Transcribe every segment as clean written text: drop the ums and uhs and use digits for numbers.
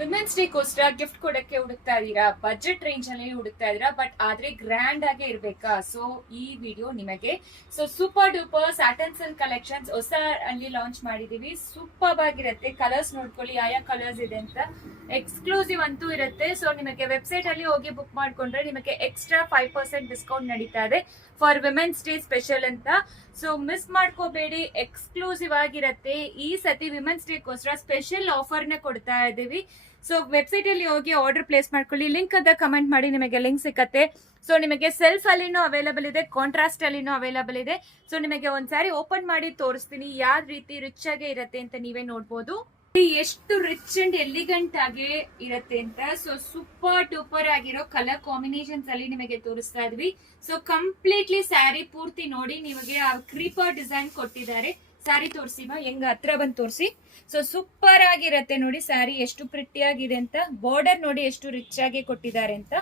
Women's ಡೇಗೋಸ್ಕರ gift ಕೊಡಕ್ಕೆ ಹುಡುಕ್ತಾ ಇದೀರಾ, ಬಜೆಟ್ ರೇಂಜ್ ಅಲ್ಲಿ ಹುಡುಕ್ತಾ ಇದೀರಾ, ಬಟ್ ಆದ್ರೆ ಗ್ರ್ಯಾಂಡ್ ಆಗೇ ಇರ್ಬೇಕಾ? ಸೊ ಈ ವಿಡಿಯೋ ನಿಮಗೆ. So super duper Satan silk collections ಹೊಸ ಅಲ್ಲಿ ಲಾಂಚ್ ಮಾಡಿದೀವಿ. ಸೂಪರ್ ಆಗಿರುತ್ತೆ. ಕಲರ್ಸ್ ನೋಡ್ಕೊಳ್ಳಿ ಯಾವ ಕಲರ್ಸ್ ಇದೆ ಅಂತ. ಎಕ್ಸ್ಕ್ಲೂಸಿವ್ ಅಂತೂ ಇರುತ್ತೆ. ಸೊ ನಿಮಗೆ ವೆಬ್ಸೈಟ್ ಅಲ್ಲಿ ಹೋಗಿ ಬುಕ್ ಮಾಡ್ಕೊಂಡ್ರೆ ನಿಮಗೆ ಎಕ್ಸ್ಟ್ರಾ 5% ಡಿಸ್ಕೌಂಟ್ ನಡೀತಾ ಇದೆ ಫಾರ್ ವಿಮೆನ್ಸ್ ಡೇ ಸ್ಪೆಷಲ್ ಅಂತ. ಸೊ ಮಿಸ್ ಮಾಡ್ಕೋಬೇಡಿ, ಎಕ್ಸ್ಕ್ಲೂಸಿವ್ ಆಗಿರತ್ತೆ. ಈ ಸತಿ ವಿಮೆನ್ಸ್ ಡೇಗೋಸ್ಕರ ಸ್ಪೆಷಲ್ ಆಫರ್ ನ ಕೊಡ್ತಾ ಇದೀವಿ. ಸೊ ವೆಬ್ಸೈಟ್ ಅಲ್ಲಿ ಹೋಗಿ ಆರ್ಡರ್ ಪ್ಲೇಸ್ ಮಾಡ್ಕೊಳ್ಳಿ. ಲಿಂಕ್ ಅಂತ ಕಮೆಂಟ್ ಮಾಡಿ, ನಿಮಗೆ ಲಿಂಕ್ ಸಿಕ್ಕತ್ತೆ. ಸೊ ನಿಮಗೆ ಸೆಲ್ಫ್ ಅಲ್ಲಿನೂ ಅವೈಲಬಲ್ ಇದೆ, ಕಾಂಟ್ರಾಸ್ಟ್ ಅಲ್ಲಿನೂ ಅವೈಲಬಲ್ ಇದೆ. ಸೊ ನಿಮಗೆ ಒಂದ್ಸಾರಿ ಓಪನ್ ಮಾಡಿ ತೋರಿಸ್ತೀನಿ ಯಾವ ರೀತಿ ರಿಚ್ ಆಗಿ ಇರತ್ತೆ ಅಂತ ನೀವೇ ನೋಡ್ಬೋದು. ಎಷ್ಟು ರಿಚ್ ಅಂಡ್ ಎಲಿಗೆಂಟ್ ಆಗಿ ಇರತ್ತೆ ಅಂತ. ಸೊ ಸೂಪರ್ ಟೂಪರ್ ಆಗಿರೋ ಕಲರ್ ಕಾಂಬಿನೇಷನ್ಸ್ ಅಲ್ಲಿ ನಿಮಗೆ ತೋರಿಸ್ತಾ ಇದ್ವಿ. ಸೊ ಕಂಪ್ಲೀಟ್ಲಿ ಸ್ಯಾರಿ ಪೂರ್ತಿ ನೋಡಿ, ನಿಮಗೆ ಕ್ರೀಪರ್ ಡಿಸೈನ್ ಕೊಟ್ಟಿದ್ದಾರೆ. ಸ್ಯಾರಿ ತೋರಿಸಿವ ಹೆಂಗ ಹತ್ರ ಬಂದು ತೋರಿಸಿ. ಸೊ ಸೂಪರ್ ಆಗಿರತ್ತೆ ನೋಡಿ, ಸ್ಯಾರಿ ಎಷ್ಟು ಪ್ರಿಟಿ ಆಗಿದೆ ಅಂತ. ಬಾರ್ಡರ್ ನೋಡಿ ಎಷ್ಟು ರಿಚ್ ಆಗಿ ಕೊಟ್ಟಿದ್ದಾರೆ ಅಂತ.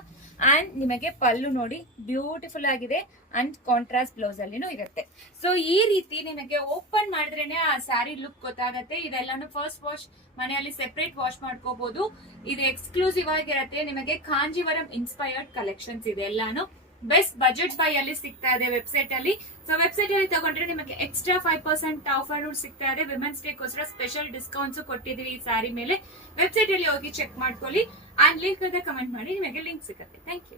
ಅಂಡ್ ನಿಮಗೆ ಪಲ್ಲು ನೋಡಿ ಬ್ಯೂಟಿಫುಲ್ ಆಗಿದೆ. ಅಂಡ್ ಕಾಂಟ್ರಾಸ್ಟ್ ಬ್ಲೌಸ್ ಅಲ್ಲಿನೂ ಇರುತ್ತೆ. ಸೊ ಈ ರೀತಿ ನಿಮಗೆ ಓಪನ್ ಮಾಡಿದ್ರೇನೆ ಆ ಸ್ಯಾರಿ ಲುಕ್ ಗೊತ್ತಾಗತ್ತೆ. ಇದೆಲ್ಲಾನು ಫಸ್ಟ್ ವಾಶ್ ಮನೆಯಲ್ಲಿ ಸೆಪರೇಟ್ ವಾಶ್ ಮಾಡ್ಕೋಬಹುದು. ಇದು ಎಕ್ಸ್ಕ್ಲೂಸಿವ್ ಆಗಿರತ್ತೆ. ನಿಮಗೆ ಕಾಂಜೀವರಂ ಇನ್ಸ್ಪೈರ್ಡ್ ಕಲೆಕ್ಷನ್ಸ್ ಇದೆ ಎಲ್ಲಾನು. ಬೆಸ್ಟ್ ಬಜೆಟ್ ಬೈ ಅಲ್ಲಿ ಸಿಗ್ತಾ ಇದೆ ವೆಬ್ಸೈಟ್ ಅಲ್ಲಿ. ಸೊ ವೆಬ್ಸೈಟ್ ಅಲ್ಲಿ ತಗೊಂಡ್ರೆ ನಿಮಗೆ ಎಕ್ಸ್ಟ್ರಾ 5% ಆಫರ್ ಸಿಗ್ತಾ ಇದೆ. ವಿಮೆನ್ಸ್ ಡೇಗೋಸ್ಕರ ಸ್ಪೆಷಲ್ ಡಿಸ್ಕೌಂಟ್ಸ್ ಕೊಟ್ಟಿದೀವಿ ಈ ಸ್ಯಾರಿ ಮೇಲೆ. ವೆಬ್ಸೈಟ್ ಅಲ್ಲಿ ಹೋಗಿ ಚೆಕ್ ಮಾಡ್ಕೊಳ್ಳಿ. ಅಂಡ್ ಲಿಂಕ್ ಅಂತ ಕಮೆಂಟ್ ಮಾಡಿ, ನಿಮಗೆ ಲಿಂಕ್ ಸಿಗುತ್ತೆ. Thank you.